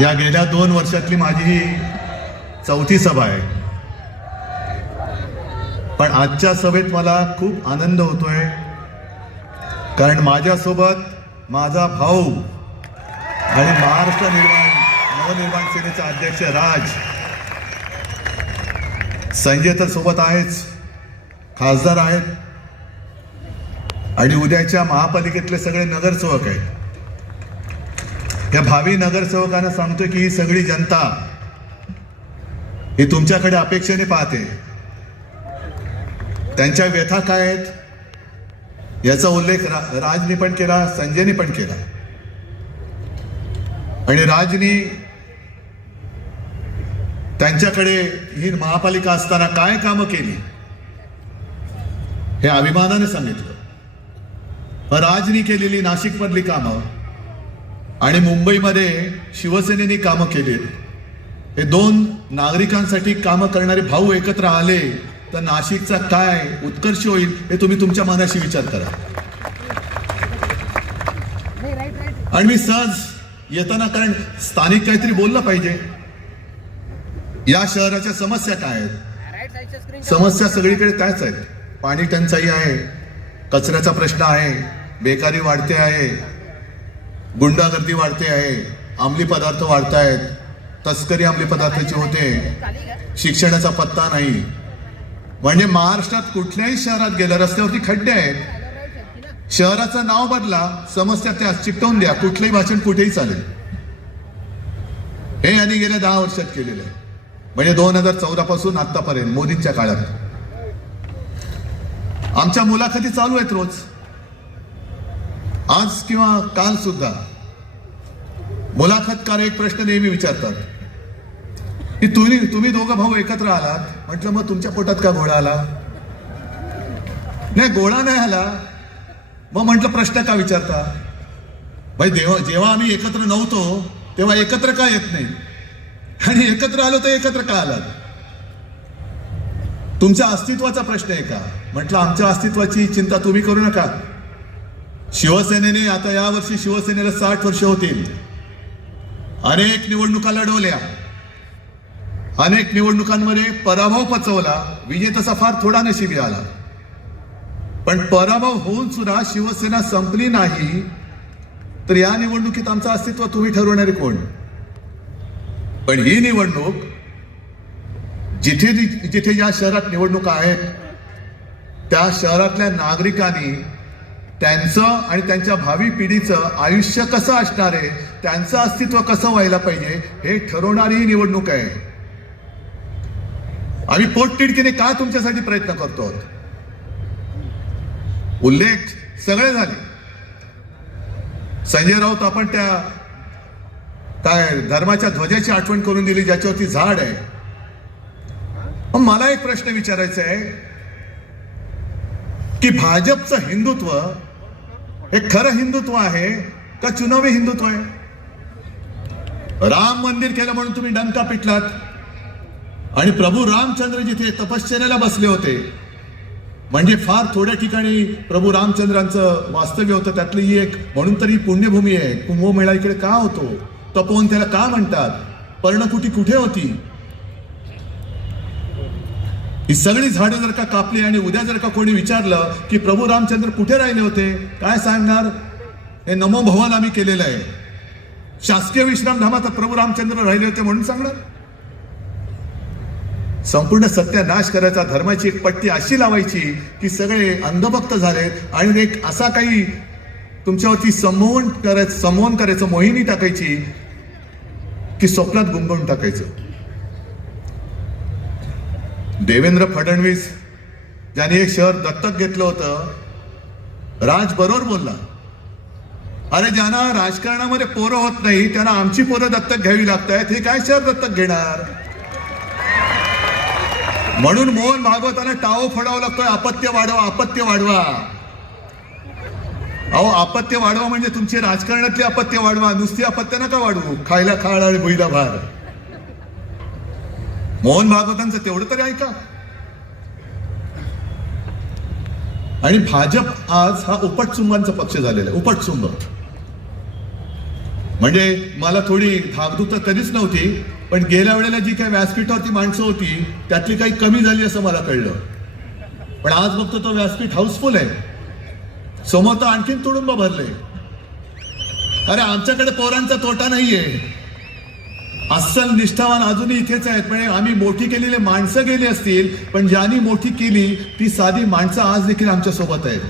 या गेल्या 2 वर्षातली माझी ही 4थी सभा आहे. पण आजच्या सभेत मला खूप आनंद होतोय, कारण माझ्यासोबत माझा भाऊ आणि महाराष्ट्र नवनिर्माण सेनेचा अध्यक्ष राज, संजय तर सोबत आहेच, खासदार आहेत आणि उद्याच्या महापालिकेतले सगळे नगरसेवक आहेत. या भावी नगरसेवकांना सांगतोय की ही सगळी जनता ही तुमच्याकडे अपेक्षेने पाहते. त्यांच्या व्यथा काय आहेत याचा उल्लेख राजनी पण केला, संजयनी पण केला. आणि राजनी त्यांच्याकडे ही महापालिका असताना काय कामं केली हे अभिमानाने सांगितलं. राजनी केलेली नाशिकमधली कामं आणि मुंबईमध्ये शिवसेनेने कामं केली, हे 2 नागरिकांसाठी कामं करणारे भाऊ एकत्र आले तर नाशिकचा काय उत्कर्ष होईल हे तुम्ही तुमच्या मनाशी विचार करा. आणि मी सहज येताना, कारण स्थानिक काहीतरी बोललं पाहिजे, या शहराच्या समस्या काय आहेत. समस्या सगळीकडे त्याच आहेत. पाणी टंचाई आहे, कचऱ्याचा प्रश्न आहे, बेकारी वाढते आहे, गुंडागर्दी वाढते आहे, अंमली पदार्थ वाढत आहेत, तस्करी अंमली पदार्थाची होते, शिक्षणाचा पत्ता नाही. म्हणजे महाराष्ट्रात कुठल्याही शहरात गेलं रस्त्यावरती खड्डे आहेत. शहराचं नाव बदला, समस्या त्या चिकटवून द्या, कुठलंही भाषण कुठेही चालेल. हे यांनी गेल्या 10 वर्षात केलेलं आहे. म्हणजे 2014 पासून आतापर्यंत मोदींच्या काळात आमच्या मुलाखती चालू आहेत रोज, आज किंवा काल सुद्धा. मुलाखतकार एक प्रश्न नेहमी विचारतात की तुम्ही दोघं भाऊ एकत्र आलात, म्हटलं मग तुमच्या पोटात का गोळा आला? नाही, गोळा नाही आला. मग म्हटलं प्रश्न का विचारता? भाई जेव्हा आम्ही एकत्र नव्हतो तेव्हा एकत्र का येत नाही, आणि एकत्र आलो तर एकत्र का आलात? तुमच्या अस्तित्वाचा प्रश्न आहे का? म्हटलं आमच्या अस्तित्वाची चिंता तुम्ही करू नका. शिवसेनेने आता यावर्षी शिवसेनेला 60 वर्ष होतील. अनेक निवडणुका लढवल्या, अनेक निवडणुकांमध्ये पराभव पचवला. विजय तसा फार थोडा नशिबी आला, पण पराभव होऊन सुद्धा शिवसेना संपली नाही. तर या निवडणुकीत आमचं अस्तित्व तुम्ही ठरवणारे कोण? पण ही निवडणूक जिथे जिथे या शहरात निवडणुका आहेत त्या शहरातल्या नागरिकांनी त्यांचं आणि त्यांच्या भावी पिढीचं आयुष्य कसं असणार आहे, त्यांचं अस्तित्व कसं व्हायला पाहिजे हे ठरवणारी ही निवडणूक आहे. आम्ही पोटतिडकीने का तुमच्यासाठी प्रयत्न करतो? उल्लेख सगळे झाले. संजय राऊत आपण त्या काय धर्माच्या ध्वजाची आठवण करून दिली ज्याच्यावरती झाड आहे. मग मला एक प्रश्न विचारायचा आहे की भाजपचं हिंदुत्व हे खरं हिंदुत्व आहे का चुनावी हिंदुत्व आहे? राम मंदिर केलं म्हणून तुम्ही डंका पिटलात, आणि प्रभू रामचंद्र जिथे तपश्चर्याला बसले होते, म्हणजे फार थोड्या ठिकाणी प्रभू रामचंद्रांचं वास्तव्य होतं, त्यातली एक म्हणून तरी पुण्यभूमी आहे. कुंभमेळा इकडे का होतो? तपोवन त्याला का म्हणतात? पर्णकुटी कुठे होती? ही सगळी झाडं जर का कापली आणि उद्या जर का कोणी विचारलं की प्रभू रामचंद्र कुठे राहिले होते, काय सांगणार? हे नमो भवन आम्ही केलेलं आहे. शासकीय विश्रामधामात प्रभू रामचंद्र राहिले होते म्हणून सांगणार? संपूर्ण सत्यानाश करायचा, धर्माची एक पट्टी अशी लावायची की सगळे अंधभक्त झाले, आणि एक असा काही तुमच्यावरती संमोहन करायचं, मोहिनी टाकायची की स्वप्नात गुंगवून टाकायचं. देवेंद्र फडणवीस ज्याने एक शहर दत्तक घेतलं होतं, राज बरोबर बोलला. अरे ज्यांना राजकारणामध्ये पोरं होत नाही त्यांना आमची पोरं दत्तक घ्यावी लागतात, हे काय शहर दत्तक घेणार? म्हणून मोहन भागवताना टाओ फोडावं लागतोय, अपत्य वाढवा, अपत्य वाढवा. अहो, अपत्य वाढवा म्हणजे तुमची राजकारणातली अपत्य वाढवा, नुसती अपत्य नका वाढवू. खायला खाळ आणि भुईला भार. मोहन भागवतांचं तेवढं तरी ऐका. आणि भाजप आज हा उपटचुंबांचा पक्ष झालेला आहे. उपटचुंब म्हणजे मला थोडी धाकधूक तर कधीच नव्हती, पण गेल्या वेळेला जी काही व्यासपीठावरती माणसं होती त्यातली काही कमी झाली असं मला कळलं. पण आज बघतो तो व्यासपीठ हाऊसफुल आहे. समोर तर आणखीन तुडुंब भरले. अरे आमच्याकडे पोरांचा तोटा नाहीये. अस्सल निष्ठावान अजूनही इथेच आहेत. म्हणजे आम्ही मोठी केलेली माणसं गेली असतील, पण ज्यांनी मोठी केली ती साधी माणसं आज देखील आमच्या सोबत आहेत.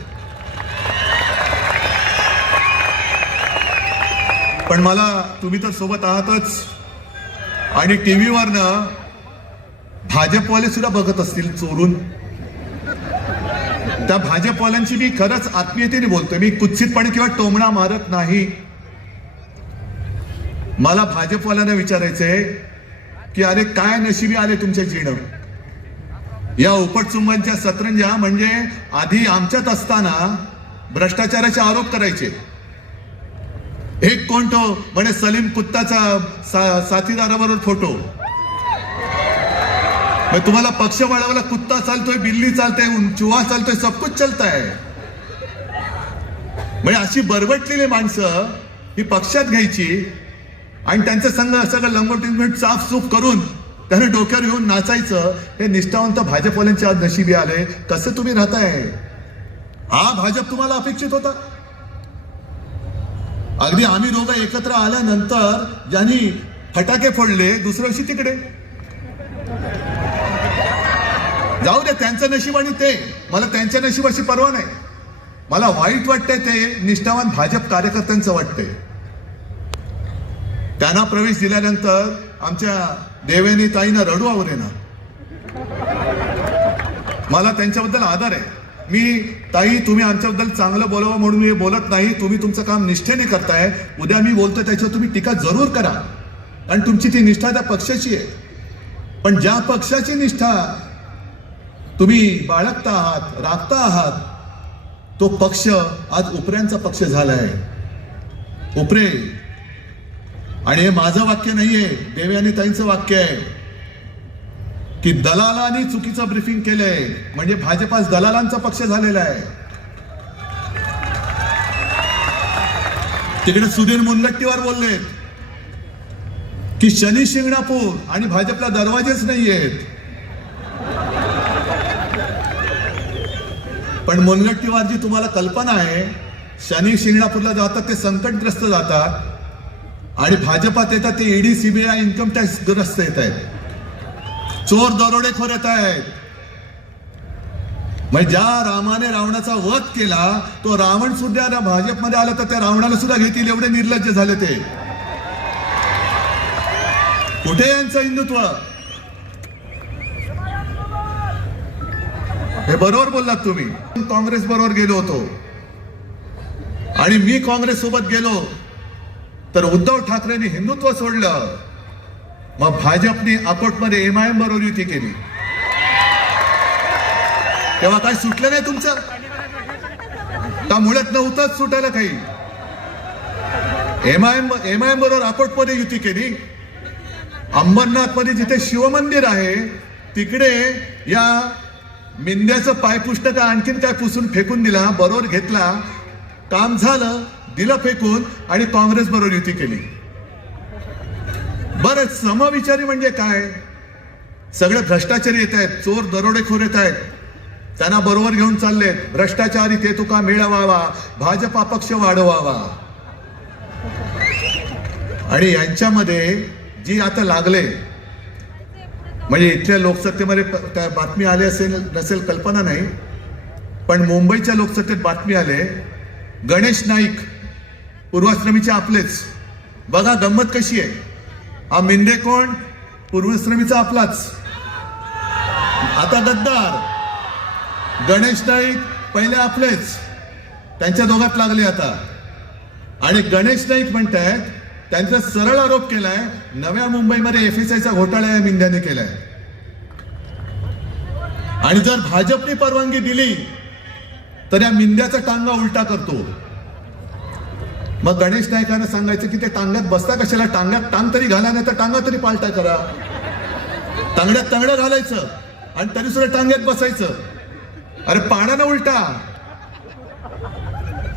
पण मला तुम्ही तर सोबत आहातच, आणि टीव्हीवरनं भाजपवाले सुद्धा बघत असतील चोरून. त्या भाजपवाल्यांची मी खरंच आत्मीयतेने बोलतोय. मी कुत्सितपणे किंवा टोमणा मारत नाही. मला भाजपवाल्यांना विचारायचंय की अरे काय नशिबी आले तुमच्या जीणं. या उपटचुंबांच्या सतरंजा म्हणजे आधी आमच्यात असताना भ्रष्टाचाराचे आरोप करायचे. एक कोणतो म्हणे सलीम कुत्ताचा साथीदाराबरोबर फोटो. तुम्हाला पक्ष वाढवला, कुत्ता चालतोय, बिल्ली चालतंय, चुहा चालतोय, सब कुछ चलताय. म्हणजे अशी बरबटलेली माणसं ही पक्षात घ्यायची आणि त्यांचं संघ सगळं लंगोटी साफसूफ करून त्याने डोक्यावर घेऊन नाचायचं. हे निष्ठावंत भाजपवाल्यांचे आज नशिबी आले. कसं तुम्ही राहताय? हा भाजप तुम्हाला अपेक्षित होता? अगदी आम्ही दोघं एकत्र आल्यानंतर ज्यांनी फटाके फोडले दुसऱ्या दिवशी तिकडे. जाऊ दे त्यांचं नशीब आणि ते, मला त्यांच्या नशिबाची पर्वा नाही. मला वाईट वाटतंय ते निष्ठावान भाजप कार्यकर्त्यांचं वाटतंय. त्यांना प्रवेश दिल्यानंतर आमच्या देवेनी ताईंना रडू आवरे ना. मला त्यांच्याबद्दल आदर आहे. मी ताई तुम्ही आमच्याबद्दल चांगलं बोलावं म्हणून मी बोलत नाही. तुम्ही तुमचं काम निष्ठेने करताय. उद्या मी बोलतोय त्याच्यावर तुम्ही टीका जरूर करा, आणि तुमची ती निष्ठा त्या पक्षाची आहे. पण ज्या पक्षाची निष्ठा तुम्ही बाळगता आहात, राखता आहात, तो पक्ष आज उपऱ्यांचा पक्ष झालाय. उपरे. आणि हे माझं वाक्य नाहीये, देवयानी ताईंचं वाक्य आहे की दलालांनी चुकीचं ब्रीफिंग केलंय म्हणजे भाजप आज दलालांचा पक्ष झालेला आहे. तिकडे सुधीर मुनगट्टीवार बोललेत की शनी शिंगणापूर आणि भाजपला दरवाजेच नाहीयेत. पण मुनगट्टीवारची तुम्हाला कल्पना आहे, शनी शिंगणापूरला जातात ते संकटग्रस्त जातात, आणि भाजपात येतात ते ईडी, सीबीआय, इन्कम टॅक्स ग्रस्त येत आहेत, चोर दरोडेखोर येत आहेत. म्हणजे ज्या रामाने रावणाचा वध केला तो रावण सुद्धा भाजपमध्ये आला तर त्या रावणाला सुद्धा घेतील एवढे निर्लज्ज झाले ते. कुठे यांचं हिंदुत्व? हे बरोबर बोललात तुम्ही. काँग्रेस बरोबर गेलो होतो आणि मी काँग्रेस सोबत गेलो तर उद्धव ठाकरेंनी हिंदुत्व सोडलं. मग भाजपने अकोटमध्ये एमआयएम बरोबर युती केली. तेव्हा काय सुटलं नाही तुमचं? का मुळात नव्हतंच सुटायला काही? एमआयएम बरोबर अकोटमध्ये युती केली. अंबरनाथ मध्ये जिथे शिवमंदिर आहे तिकडे या मिंद्याचं पायपुष्टक आणखीन काय पुसून फेकून दिला, बरोबर घेतला, काम झालं, दिलं फेकून, आणि काँग्रेस बरोबर युती केली. बरं, समविचारी म्हणजे काय? सगळे भ्रष्टाचारी येत आहेत, चोर दरोडेखोर येत आहेत, त्यांना बरोबर घेऊन चाललेत. भ्रष्टाचारी ते तुका मिळवावा, भाजपा पक्ष वाढवावा. आणि यांच्यामध्ये जी आता लागले, म्हणजे इथल्या लोकसत्तेमध्ये काय बातमी आली असेल नसेल कल्पना नाही, पण मुंबईच्या लोकसत्तेत बातमी आले, गणेश नाईक पूर्वाश्रमीचे आपलेच. बघा गंमत कशी आहे. हा मिंदे कोण? पूर्वाश्रमीचा आपलाच. आता गद्दार. गणेश नाईक पहिले आपलेच, त्यांच्या दोघात लागले आता. आणि गणेश नाईक म्हणतायत त्यांचा सरळ आरोप केलाय नव्या मुंबईमध्ये FSIचा घोटाळा या मिंद्याने केलाय. आणि जर भाजपने परवानगी दिली तर या मिंद्याचा टांगा उलटा करतो. मग गणेश नाईकांना सांगायचं की ते टांग्यात बसता कशाला? टांग्यात टांग तरी घाला, नाही तर टांगा तरी पालटा करा. टांगड्यात टांगडं घालायचं आणि तरी सुद्धा टांग्यात बसायचं. अरे पाण्यानं उलटा.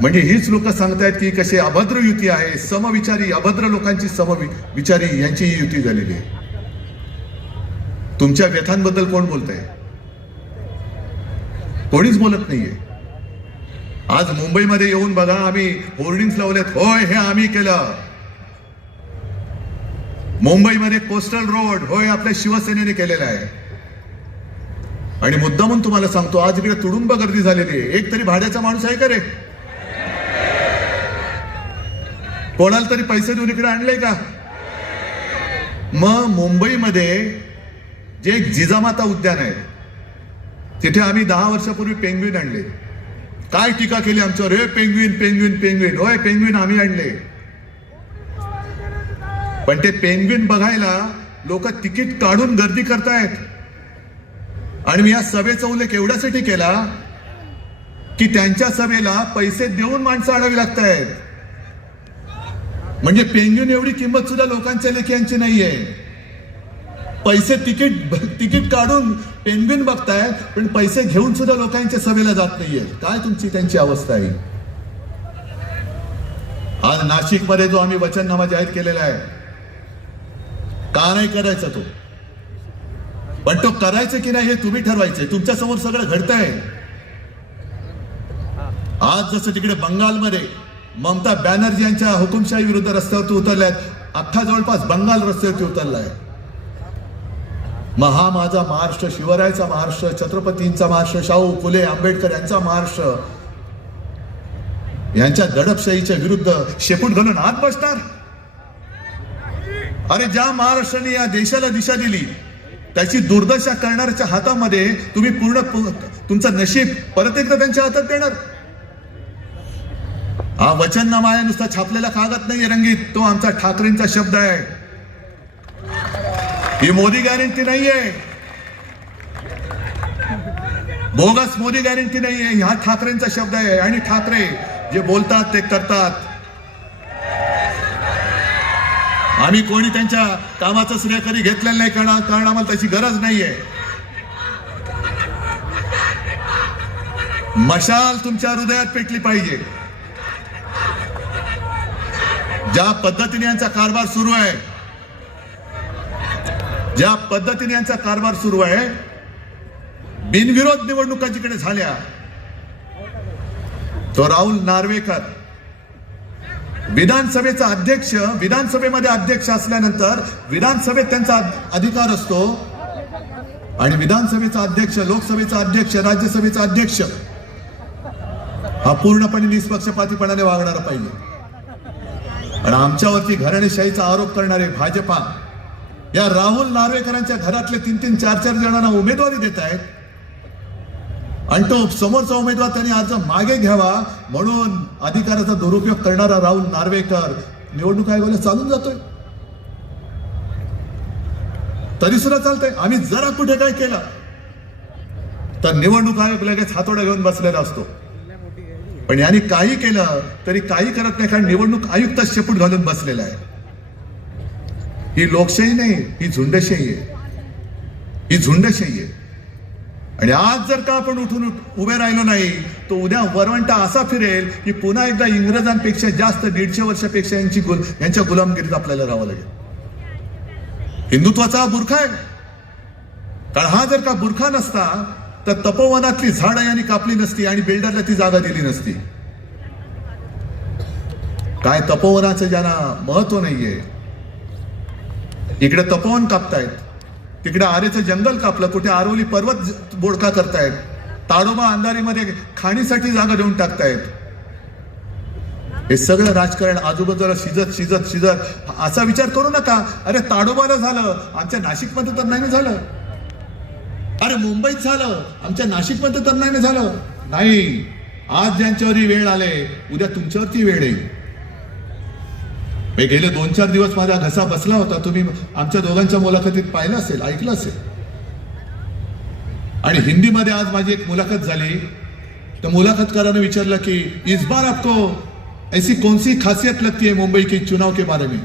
म्हणजे हीच लोक सांगतायत की कशी अभद्र युती आहे, समविचारी अभद्र लोकांची समविचारी यांची ही युती झालेली आहे. तुमच्या व्यथांबद्दल कोण बोलतंय? कोणीच बोलत नाहीये. आज मुंबईमध्ये येऊन बघा, आम्ही होर्डिंग्स लावलेत, होय हे आम्ही केलं. मुंबईमध्ये कोस्टल रोड, होय आपल्या शिवसेनेने केलेला आहे. आणि मुद्दामून तुम्हाला सांगतो, आज इकडे तुडुंब गर्दी झालेली आहे. एक तरी भाड्याचा माणूस आहे का रे? कोणाला तरी पैसे देऊन इकडे आणले का? मग मुंबईमध्ये जे जिजामाता उद्यान आहे, तिथे आम्ही 10 वर्षापूर्वी पेंग्विन आणले. काय टीका केली आमच्यावर, हे पेंग्विन पेंग्विन पेंग्विन. होय पेंग्विन आम्ही आणले, पण ते पेंग्विन बघायला लोक तिकीट काढून गर्दी करतायत. आणि मी या सभेचा उल्लेख एवढ्यासाठी केला की त्यांच्या सभेला पैसे देऊन माणसं आणावी लागतायत. म्हणजे पेंग्विन एवढी किंमत सुद्धा लोकांच्या लेखी नाहीये. पैसे तिकीट काढून पेंग्विन बघतायत, पण पैसे घेऊन सुद्धा लोकांच्या सभेला जात नाहीये. काय तुमची त्यांची अवस्था आहे? आज नाशिक मध्ये जो आम्ही वचननामा जाहीर केलेला आहे, का नाही करायचा तो? पण तो करायचं की नाही हे तुम्ही ठरवायचंय. तुमच्या समोर सगळं घडतंय. आज जसं तिकडे बंगालमध्ये ममता बॅनर्जी यांच्या हुकुमशाही विरुद्ध रस्त्यावरती उतरल्यात, अख्खा जवळपास बंगाल रस्त्यावरती उतरलाय. मग हा माझा महाराष्ट्र, शिवरायाचा महाराष्ट्र, छत्रपतींचा महाराष्ट्र, शाहू फुले आंबेडकर यांचा महाराष्ट्र, यांच्या दडपशाहीच्या विरुद्ध शेपूट घालून आत बसणार? अरे ज्या महाराष्ट्राने या देशाला दिशा दिली, त्याची दुर्दशा करणाऱ्याच्या हातामध्ये तुम्ही पूर्ण तुमचं नशीब परत एकदा त्यांच्या हातात देणार? हा वचननामा आहे, नुसता छापलेला कागद नाहीये रंगीत. तो आमचा ठाकरेंचा शब्द आहे. ही मोदी गॅरंटी नाहीये, बोगस मोदी गॅरंटी नाहीये. हा ठाकरेंचा शब्द आहे. आणि ठाकरे जे बोलतात ते करतात. आम्ही कोणी त्यांच्या कामाचं श्रेय कधी घेतलेलं नाही, कारण आम्हाला त्याची गरज नाहीये. मशाल तुमच्या हृदयात पेटली पाहिजे. ज्या पद्धतीने यांचा कारभार सुरू आहे, ज्या पद्धतीने यांचा कारभार सुरू आहे, बिनविरोध निवडणुका जिकडे झाल्या, तो राहुल नार्वेकर विधानसभेचा अध्यक्ष, विधानसभेमध्ये अध्यक्ष असल्यानंतर विधानसभेत त्यांचा अधिकार असतो. आणि विधानसभेचा अध्यक्ष, लोकसभेचा अध्यक्ष, राज्यसभेचा अध्यक्ष हा पूर्णपणे निष्पक्षपातीपणाने वागणारा पाहिजे. आणि आमच्यावरती घराणेशाहीचा आरोप करणारे भाजपा या राहुल नार्वेकरांच्या घरातले 3-3, 4-4 जणांना उमेदवारी देत आहेत. आणि तो समोरचा उमेदवार त्यांनी अर्ज मागे घ्यावा म्हणून अधिकाराचा दुरुपयोग करणारा राहुल नार्वेकर निवडणूक आयोगाला चालून जातोय. तरी सुद्धा चालतंय. आम्ही जरा कुठे काय केलं तर निवडणूक आयोग लगेच हातोडा घेऊन बसलेला असतो. पण यांनी काही केलं तरी काही करत नाही, कारण निवडणूक आयुक्त शेपूट घालून बसलेला आहे. ही लोकशाही नाही, ही झुंडशाही आहे. ही झुंडशाही आहे. आणि आज जर का आपण उठून उभे राहिलो नाही, तो उद्या वरवंटा असा फिरेल की पुन्हा एकदा इंग्रजांपेक्षा जास्त 150 वर्षापेक्षा यांच्या गुलामगिरीत आपल्याला राहावं लागेल. हिंदुत्वाचा हा बुरखा आहे. कारण हा जर का बुरखा नसता तर तपोवनातली झाडं यांनी कापली नसती आणि बिल्डरला ती जागा दिली नसती. काय तपोवनाचं ज्यांना महत्व नाहीये, इकडे तपोवन कापतायत, तिकडे आरेचं जंगल कापलं, कुठे आरोली पर्वत बोडका करतायत, ताडोबा अंधारीमध्ये खाणीसाठी जागा देऊन टाकतायत. हे सगळं राजकारण आजूबाजूला शिजत असा विचार करू नका. अरे ताडोबाला झालं, आमच्या नाशिकमध्ये तर नाही झालं. अरे मुंबईत झालं, आमच्या नाशिकमध्ये तर नाही झालं. नाही, आज ज्यांच्यावरही वेळ आले, उद्या तुमच्यावरती वेळ येईल. गेले 2-4 दिवस माझा घसा बसला होता. तुम्ही आमच्या दोघांच्या मुलाखतीत पाहिलं असेल, ऐकलं असेल. आणि हिंदीमध्ये आज माझी एक मुलाखत झाली. तर मुलाखतकाराने विचारलं की इस बार आपको ऐसी कौन सी खासियत लगती है मुंबई के चुनाव के बारे में?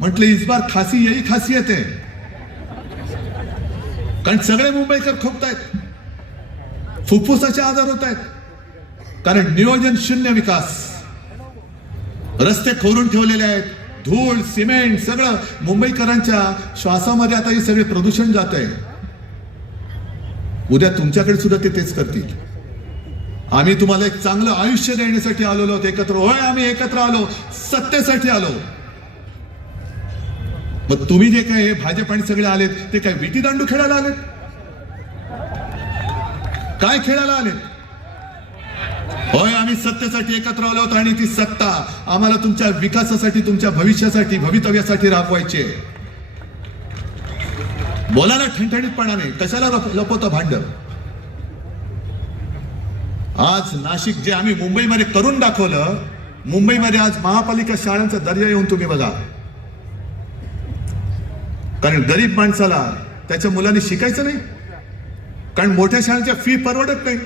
म्हटलं इस बार खासी यही खासियत है, कारण सगळे मुंबईकर खोकतायत, फुफ्फुसाचे आजार होत आहेत. कारण नियोजन शून्य विकास, रस्ते खोरून ठेवलेले आहेत, धूळ सिमेंट सगळं मुंबईकरांच्या श्वासामध्ये आता हे सगळे प्रदूषण जात आहे. उद्या तुमच्याकडे सुद्धा ते तेच करतील. आम्ही तुम्हाला एक चांगलं आयुष्य देण्यासाठी आलेलो आहोत एकत्र. होय, आम्ही एकत्र आलो, सत्तेसाठी आलो. मग तुम्ही जे काय भाजप आणि सगळे आलेत ते काय विटी दांडू खेळायला आलेत? काय खेळायला आलेत? होय, आम्ही सत्तेसाठी एकत्र आलो आहोत आणि ती सत्ता आम्हाला तुमच्या विकासासाठी, तुमच्या भविष्यासाठी, भवितव्यासाठी राबवायची आहे. बोला ना ठणठणीतपणाने, कशाला लपवता भांड? आज नाशिक जे आम्ही मुंबईमध्ये करून दाखवलं, मुंबईमध्ये आज महापालिका शाळांचा दर्जा येऊन तुम्ही बघा. कारण गरीब माणसाला त्याच्या मुलांनी शिकायचं नाही, कारण मोठ्या शाळांच्या फी परवडत नाही.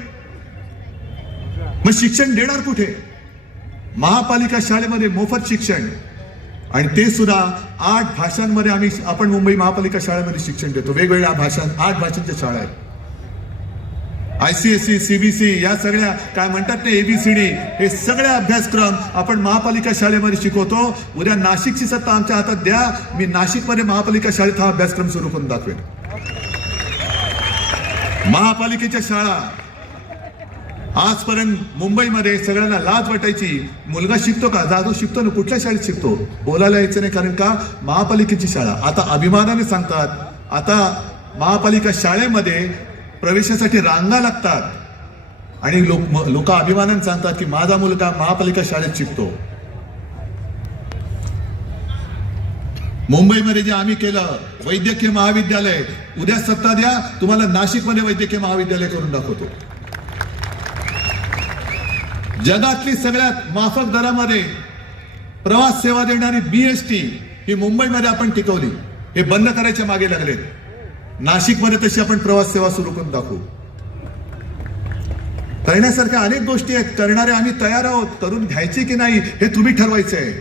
मग शिक्षण देणार कुठे? महापालिका शाळेमध्ये मोफत शिक्षण, आणि ते सुद्धा 8 भाषांमध्ये आपण मुंबई महापालिका शाळेमध्ये शिक्षण देतो. वेगवेगळ्या भाषा, 8 भाषांच्या शाळा आहेत. ICSE, CBSE या सगळ्या काय म्हणतात ते ABCD, हे सगळे अभ्यासक्रम आपण महापालिका शाळेमध्ये शिकवतो. उद्या नाशिकची सत्ता आमच्या हातात द्या, मी नाशिकमध्ये महापालिका शाळेत हा अभ्यासक्रम सुरू करून दाखवेन. महापालिकेच्या शाळा आजपर्यंत मुंबईमध्ये सगळ्यांना लाज वाटायची. मुलगा शिकतो का? जाधव शिकतो ना, कुठल्या शाळेत शिकतो? बोलायला यायचं नाही, कारण का? महापालिकेची शाळा. आता अभिमानाने सांगतात, आता महापालिका शाळेमध्ये प्रवेशासाठी रांगा लागतात, आणि लोक अभिमानाने सांगतात की माझा मुलगा महापालिका शाळेत शिकतो. मुंबईमध्ये जे आम्ही केलं वैद्यकीय महाविद्यालय, उद्या सत्ता द्या, तुम्हाला नाशिकमध्ये वैद्यकीय महाविद्यालय करून दाखवतो. जगातली सगळ्यात माफक दरामध्ये प्रवास सेवा देणारी BST ही मुंबईमध्ये आपण टिकवली. हे बंद करायच्या मागे लागले. नाशिकमध्ये तशी आपण प्रवास सेवा सुरू करून दाखवू. करण्यासारख्या अनेक गोष्टी आहेत, करणारे आम्ही तयार आहोत. करून घ्यायची की नाही हे तुम्ही ठरवायचं आहे.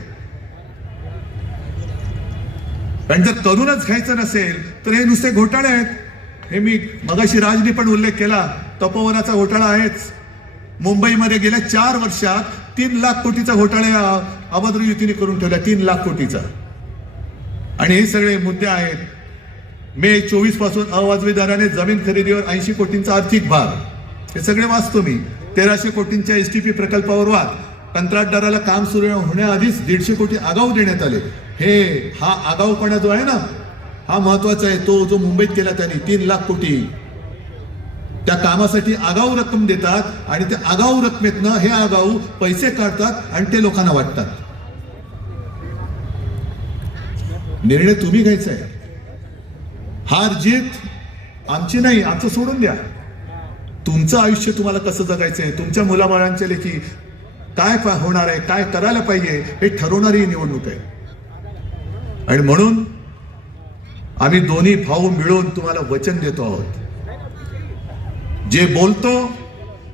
पण जर करूनच घ्यायचं नसेल तर हे नुसते घोटाळे आहेत. हे मी मगाशी राजनी पण उल्लेख केला, तपोवनाचा घोटाळा आहेच. मुंबईमध्ये गेल्या 4 वर्षात 3 लाख कोटीचा घोटाळा अभद्र युतीने करून ठेवला, 3 लाख कोटीचा. आणि हे सगळे मुद्दे आहेत. मे 24 पासून अवाजवी दराने जमीन खरेदीवर 80 कोटींचा आर्थिक भार, हे सगळे वाचतो मी. 1300 कोटींच्या STP प्रकल्पावर वाद, कंत्राटदाराला काम सुरू होण्याआधीच 150 कोटी आगाऊ देण्यात आले. हा आगाऊपणा जो आहे ना, हा महत्वाचा आहे. तो जो मुंबईत केला त्यांनी 3 लाख कोटी, त्या कामासाठी आगाऊ रक्कम देतात, आणि त्या आगाऊ रकमेतनं हे आगाऊ पैसे काढतात आणि ते लोकांना वाटतात. निर्णय तुम्ही घ्यायचा आहे. हार जीत आमची नाही, आमचं सोडून द्या. तुमचं आयुष्य तुम्हाला कसं जगायचंय, तुमच्या मुलाबाळांच्या लेखी काय होणार आहे, काय करायला पाहिजे, हे ठरवणारी निवडणूक आहे. आणि म्हणून आम्ही दोन्ही भाऊ मिळून तुम्हाला वचन देतो आहोत. जे बोलतो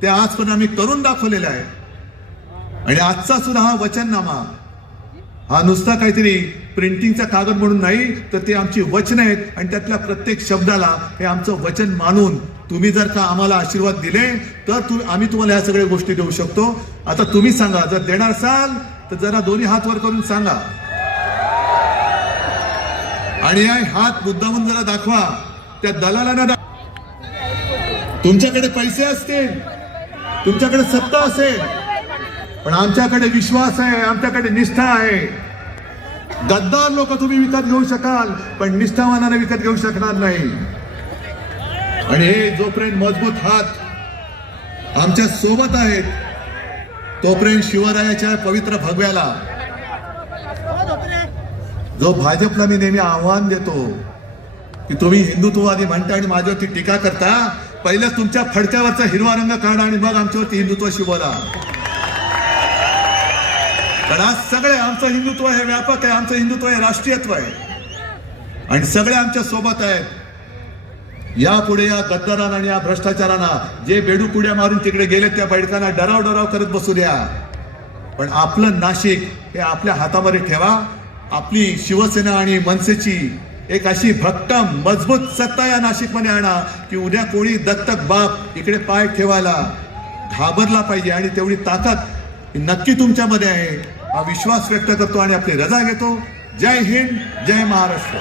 ते आजपर्यंत आम्ही करून दाखवलेलं आहे. आणि आजचा सुद्धा हा वचननामा हा नुसता काहीतरी प्रिंटिंगचा कागद म्हणून नाही, तर ते आमची वचन आहेत. आणि त्यातल्या प्रत्येक शब्दाला हे आमचं वचन मानून तुम्ही जर का आम्हाला आशीर्वाद दिले तर आम्ही तुम्हाला ह्या सगळ्या गोष्टी देऊ शकतो. आता तुम्ही सांगा, जर देणार असाल तर जरा दोन्ही हात वर करून सांगा, आणि हात मुद्दामून जरा दाखवा. त्या दलालांना तुमच्याकडे पैसे असतील, तुमच्याकडे सत्ता असेल, पण आमच्याकडे विश्वास आहे, आमच्याकडे निष्ठा आहे. गद्दार लोक तुम्ही विकत घेऊ शकाल, पण निष्ठावानाने विकत घेऊ शकणार नाही. आणि हे जोपर्यंत मजबूत हात आमच्या सोबत आहेत, तोपर्यंत शिवरायाच्या पवित्र भगव्याला, जो भाजपला मी नेहमी आव्हान देतो की तुम्ही हिंदुत्ववादी म्हणता आणि माझ्यावरती टीका करता, पहिल्या तुमच्या फडक्यावरचा हिरवा रंग काढा आणि मग आमच्यावरती हिंदुत्वाशी बोला. कारण आज सगळे आमचं हिंदुत्व हे व्यापक आहे, आमचं हिंदुत्व हे राष्ट्रीयत्व आहे, आणि सगळे आमच्या सोबत आहेत. यापुढे या गद्दारांना आणि या भ्रष्टाचारांना, जे बेडूकुड्या मारून तिकडे गेले त्या बैठकांना डराव करत बसू द्या. पण आपलं नाशिक हे आपल्या हातामध्ये ठेवा. आपली शिवसेना आणि मनसेची एक अशी भक्कम मजबूत सत्ता या नाशिकमध्ये आणा की उद्या कोणी दत्तक बाप इकडे पाय ठेवायला घाबरला पाहिजे आणि तेवढी ताकद नक्की तुमच्यामध्ये आहे हा विश्वास व्यक्त करतो आणि आपली रजा घेतो. जय हिंद, जय महाराष्ट्र.